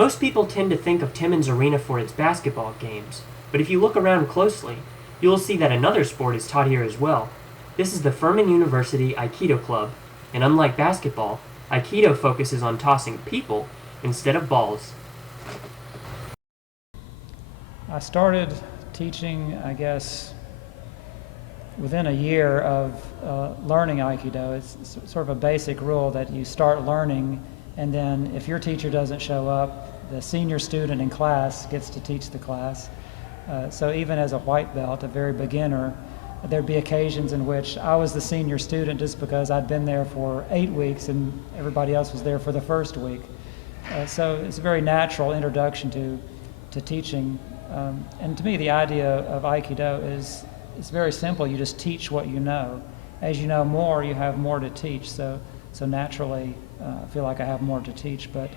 Most people tend to think of Timmins Arena for its basketball games, but if you look around closely, you will see that another sport is taught here as well. This is the Furman University Aikido Club, and unlike basketball, Aikido focuses on tossing people instead of balls. I started teaching, I guess, within a year of learning Aikido. It's sort of a basic rule that you start learning, and then if your teacher doesn't show up, the senior student in class gets to teach the class. So even as a white belt, a very beginner, there'd be occasions in which I was the senior student just because I'd been there for 8 weeks and everybody else was there for the first week. So it's a very natural introduction to teaching. And to me, the idea of Aikido is it's very simple. You just teach what you know. As you know more, you have more to teach. So naturally, I feel like I have more to teach, but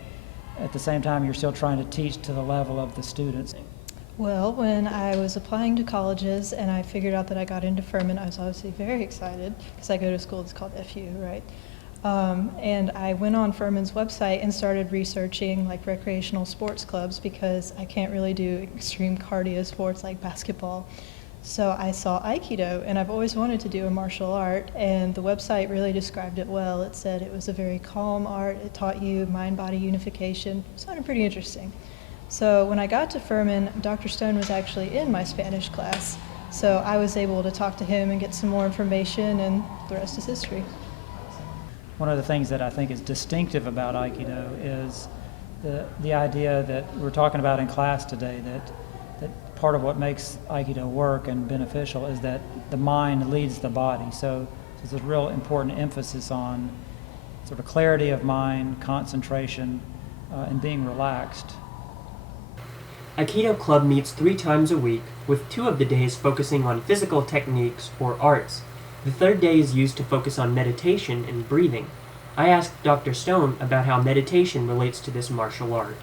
at the same time, you're still trying to teach to the level of the students. Well, when I was applying to colleges and I figured out that I got into Furman, I was obviously very excited because I go to a school that's called FU, right? And I went on Furman's website and started researching like recreational sports clubs because I can't really do extreme cardio sports like basketball. So I saw Aikido, and I've always wanted to do a martial art, and the website really described it well. It said it was a very calm art. It taught you mind-body unification. It sounded pretty interesting. So when I got to Furman, Dr. Stone was actually in my Spanish class. So I was able to talk to him and get some more information, and the rest is history. One of the things that I think is distinctive about Aikido is the idea that we're talking about in class today, that part of what makes Aikido work and beneficial is that the mind leads the body. So there's a real important emphasis on sort of clarity of mind, concentration, and being relaxed. Aikido Club meets 3 times a week, with 2 of the days focusing on physical techniques or arts. The 3rd day is used to focus on meditation and breathing. I asked Dr. Stone about how meditation relates to this martial art.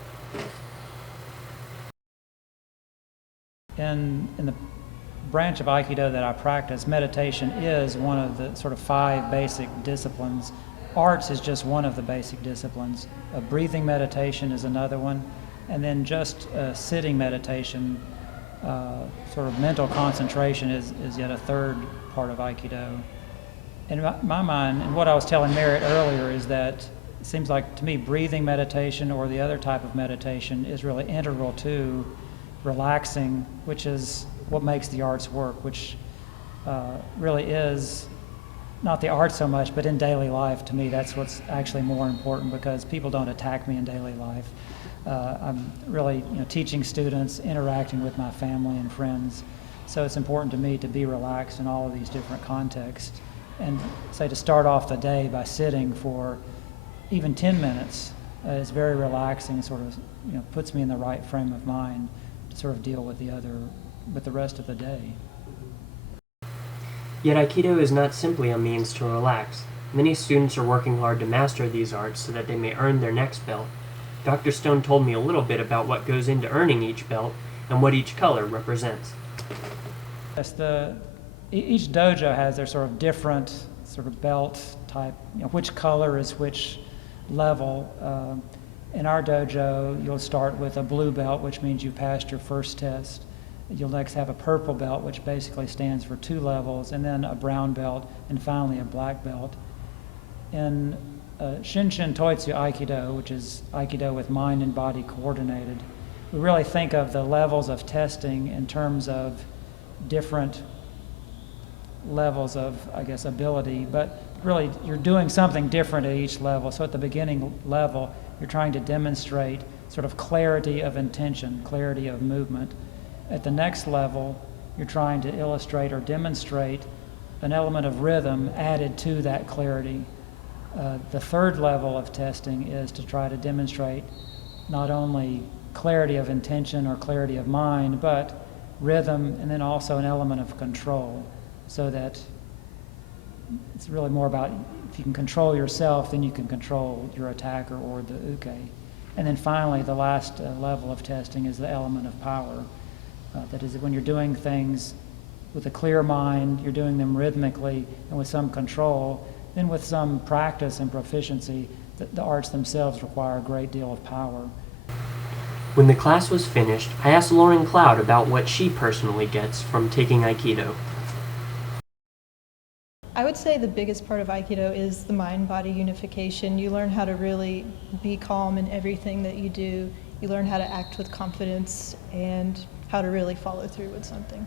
In the branch of Aikido that I practice, meditation is one of the sort of 5 basic disciplines. Arts is just one of the basic disciplines. Breathing meditation is another one. And then just sitting meditation, sort of mental concentration is yet a 3rd part of Aikido. In my mind, and what I was telling Merritt earlier is that it seems like to me breathing meditation or the other type of meditation is really integral to relaxing, which is what makes the arts work, which really is not the art so much, but in daily life, to me, that's what's actually more important because people don't attack me in daily life. I'm really teaching students, interacting with my family and friends. So it's important to me to be relaxed in all of these different contexts. And say to start off the day by sitting for even 10 minutes is very relaxing, sort of puts me in the right frame of mind to sort of deal with the rest of the day. Yet Aikido is not simply a means to relax. Many students are working hard to master these arts so that they may earn their next belt. Dr. Stone told me a little bit about what goes into earning each belt and what each color represents. Yes, each dojo has their sort of different sort of belt type, which color is which level. In our dojo, you'll start with a blue belt, which means you passed your first test. You'll next have a purple belt, which basically stands for 2 levels, and then a brown belt, and finally a black belt. In Shinshin Toitsu Aikido, which is Aikido with mind and body coordinated, we really think of the levels of testing in terms of different levels of, I guess, ability, but really you're doing something different at each level. So at the beginning level, you're trying to demonstrate sort of clarity of intention, clarity of movement. At the next level, you're trying to illustrate or demonstrate an element of rhythm added to that clarity. The 3rd level of testing is to try to demonstrate not only clarity of intention or clarity of mind, but rhythm and then also an element of control, so that it's really more about if you can control yourself, then you can control your attacker or the uke. And then finally, the last level of testing is the element of power. That is, when you're doing things with a clear mind, you're doing them rhythmically and with some control, then with some practice and proficiency, the arts themselves require a great deal of power. When the class was finished, I asked Lauren Cloud about what she personally gets from taking Aikido. I would say the biggest part of Aikido is the mind-body unification. You learn how to really be calm in everything that you do. You learn how to act with confidence and how to really follow through with something.